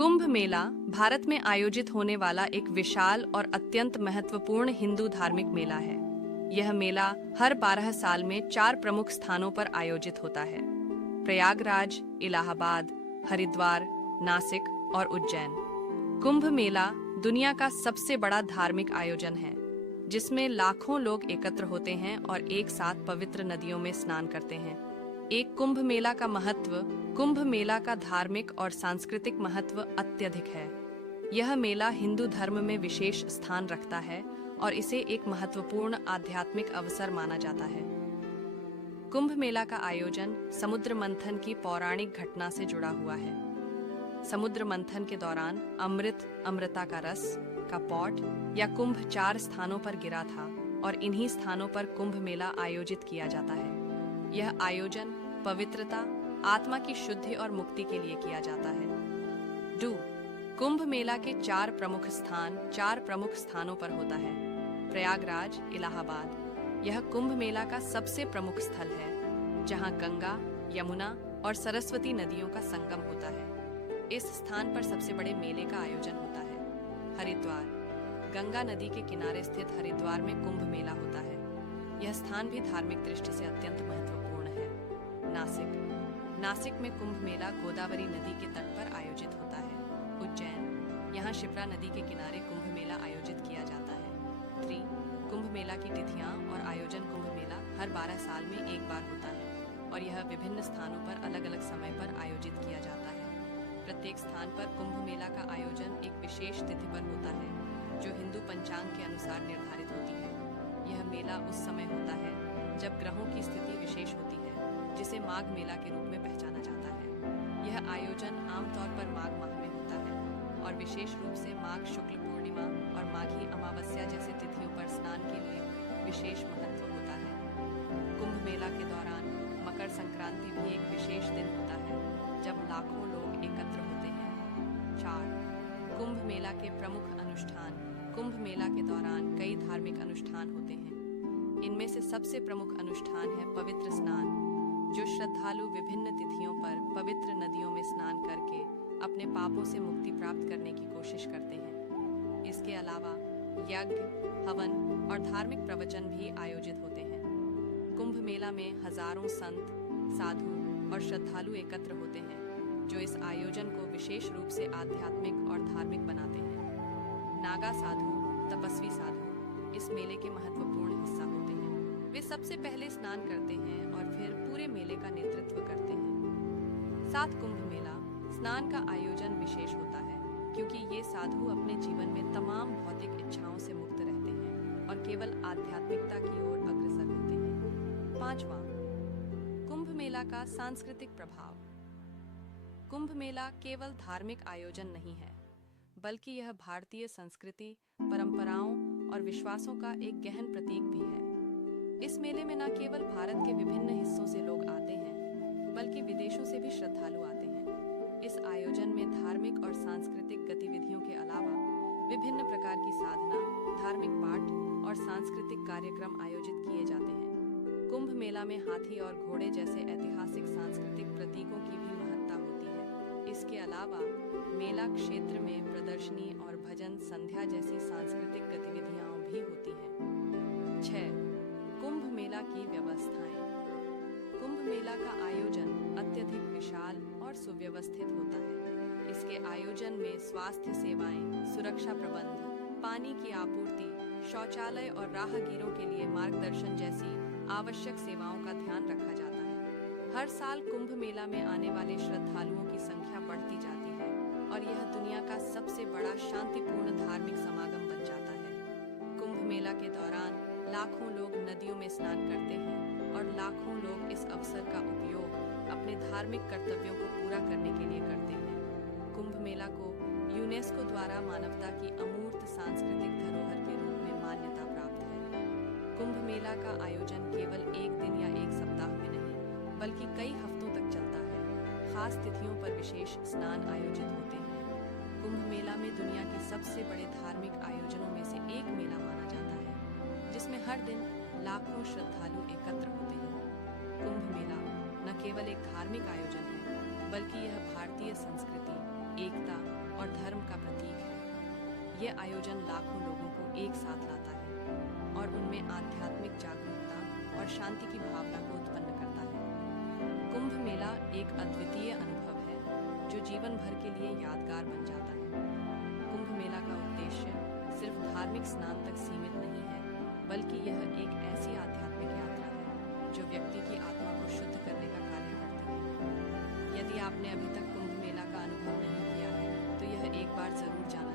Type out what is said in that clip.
कुंभ मेला भारत में आयोजित होने वाला एक विशाल और अत्यंत महत्वपूर्ण हिंदू धार्मिक मेला है। यह मेला हर 12 साल में 4 प्रमुख स्थानों पर आयोजित होता है: प्रयागराज, इलाहाबाद, हरिद्वार, नासिक और उज्जैन। कुंभ मेला दुनिया का सबसे बड़ा धार्मिक आयोजन है, जिसमें लाखों लोग एकत्र होते हैं और एक साथ पवित्र नदियों में स्नान करते हैं। एक कुंभ मेला का महत्व। कुंभ मेला का धार्मिक और सांस्कृतिक महत्व अत्यधिक है। यह मेला हिंदू धर्म में विशेष स्थान रखता है और इसे एक महत्वपूर्ण आध्यात्मिक अवसर माना जाता है। कुंभ मेला का आयोजन समुद्र मंथन की पौराणिक घटना से जुड़ा हुआ है। समुद्र मंथन के दौरान अमृता का रस का पॉट या कुंभ 4 स्थानों पर गिरा था और इन्हीं स्थानों पर कुंभ मेला आयोजित किया जाता है। यह आयोजन पवित्रता, आत्मा की शुद्धि और मुक्ति के लिए किया जाता है। कुंभ मेला के 4 प्रमुख स्थानों पर होता है। प्रयागराज, इलाहाबाद। यह कुंभ मेला का सबसे प्रमुख स्थल है, जहां गंगा, यमुना और सरस्वती नदियों का संगम होता है। इस स्थान पर सबसे बड़े मेले का आयोजन होता है। हरिद्वार। गंगा नदी के किनारे स्थित हरिद्वार में कुंभ मेला होता है। यह स्थान भी धार्मिक दृष्टि से अत्यंत महत्वपूर्ण है। नासिक में कुंभ मेला गोदावरी नदी के तट पर आयोजित होता है। उज्जैन। यहाँ शिप्रा नदी के किनारे कुंभ मेला आयोजित किया जाता है। कुंभ मेला की तिथियां और आयोजन। कुंभ मेला हर 12 साल में एक बार होता है और यह विभिन्न स्थानों पर अलग अलग समय पर आयोजित किया जाता है। प्रत्येक स्थान पर कुंभ मेला का आयोजन एक विशेष तिथि पर होता है, जो हिंदू पंचांग के अनुसार निर्धारित होती है। यह मेला उस समय होता है जब ग्रहों की स्थिति विशेष होती है, जिसे माघ मेला के रूप में पहचाना जाता है। यह आयोजन आमतौर पर माघ माह में होता है और विशेष रूप से माघ शुक्ल पूर्णिमा और माघी अमावस्या जैसे तिथियों पर स्नान के लिए विशेष महत्व होता है। कुंभ मेला के दौरान मकर संक्रांति भी एक विशेष दिन होता है, जब लाखों लोग एकत्र होते हैं। कुंभ मेला के प्रमुख अनुष्ठान। कुंभ मेला के दौरान कई धार्मिक अनुष्ठान होते हैं। इनमें से सबसे प्रमुख अनुष्ठान है पवित्र स्नान, जो श्रद्धालु विभिन्न तिथियों पर पवित्र नदियों में स्नान करके अपने पापों से मुक्ति प्राप्त करने की कोशिश करते हैं। इसके अलावा यज्ञ, हवन और धार्मिक प्रवचन भी आयोजित होते हैं। कुंभ मेला में हजारों संत, साधु और श्रद्धालु एकत्र होते हैं, जो इस आयोजन को विशेष रूप से आध्यात्मिक और धार्मिक बनाते हैं। नागा साधु, तपस्वी साधु इस मेले के महत्वपूर्ण हिस्सा होते हैं। वे सबसे पहले स्नान करते हैं और फिर पूरे मेले का नेतृत्व करते हैं। कुंभ मेला स्नान का आयोजन विशेष होता है, क्योंकि ये साधु अपने जीवन में तमाम भौतिक इच्छाओं से मुक्त रहते हैं और केवल आध्यात्मिकता की ओर अग्रसर होते हैं। कुंभ मेला का सांस्कृतिक प्रभाव। कुंभ मेला केवल धार्मिक आयोजन नहीं है, बल्कि यह भारतीय संस्कृति, परंपराओं और विश्वासों का एक गहन प्रतीक भी है। इस मेले में न केवल भारत के विभिन्न हिस्सों से लोग आते हैं, बल्कि विदेशों से भी श्रद्धालु आते हैं। इस आयोजन में धार्मिक और सांस्कृतिक गतिविधियों के अलावा विभिन्न प्रकार की साधना, धार्मिक पाठ और सांस्कृतिक कार्यक्रम आयोजित किए जाते हैं। कुंभ मेला में हाथी और घोड़े जैसे ऐतिहासिक सांस्कृतिक प्रतीकों की भी महत्ता होती है। इसके अलावा मेला क्षेत्र में प्रदर्शनी और भजन संध्या जैसी सांस्कृतिक गतिविधियां भी होती हैं। कुंभ मेला की व्यवस्थाएं। कुंभ मेला का आयोजन अत्यधिक विशाल और सुव्यवस्थित होता है। इसके आयोजन में स्वास्थ्य सेवाएं, सुरक्षा प्रबंध, पानी की आपूर्ति, शौचालय और राहगीरों के लिए मार्गदर्शन जैसी आवश्यक सेवाओं का ध्यान रखा जाता है। हर साल कुंभ मेला में आने वाले श्रद्धालुओं की संख्या बढ़ती जाती है और यह दुनिया का सबसे बड़ा शांतिपूर्ण धार्मिक समागम बन जाता है। कुंभ मेला के दौरान लाखों लोग नदियों में स्नान करते हैं और लाखों लोग इस अवसर का उपयोग अपने धार्मिक कर्तव्यों को पूरा करने के लिए करते हैं। कुंभ मेला को यूनेस्को द्वारा मानवता की अमूर्त सांस्कृतिक धरोहर के रूप में मान्यता प्राप्त है। कुंभ मेला का आयोजन केवल एक दिन या एक सप्ताह में नहीं, बल्कि कई हफ्तों तक चलता है। खास तिथियों पर विशेष स्नान आयोजित होते हैं। कुंभ मेला में दुनिया के सबसे बड़े धार्मिक आयोजनों में से एक मेला माना जाता है, जिसमें हर दिन लाखों श्रद्धालु एकत्र होते हैं। कुंभ मेला न केवल एक धार्मिक आयोजन है, बल्कि यह भारतीय संस्कृति, एकता और धर्म का प्रतीक है। ये आयोजन लाखों लोगों को एक साथ लाता है और उनमें आध्यात्मिक जागरूकता और शांति की भावना को उत्पन्न करता है। कुंभ मेला एक अद्वितीय अनुभव है जो जीवन भर के लिए यादगार बन जाता है। कुंभ मेला का उद्देश्य सिर्फ धार्मिक स्नान तक सीमित नहीं है, बल्कि यह एक ऐसी आध्यात्मिक यात्रा है जो व्यक्ति की आत्मा को शुद्ध करने का कार्य करती है। यदि आपने अभी तक कुंभ मेला का अनुभव नहीं किया है, तो यह एक बार जरूर जाना चाहिए।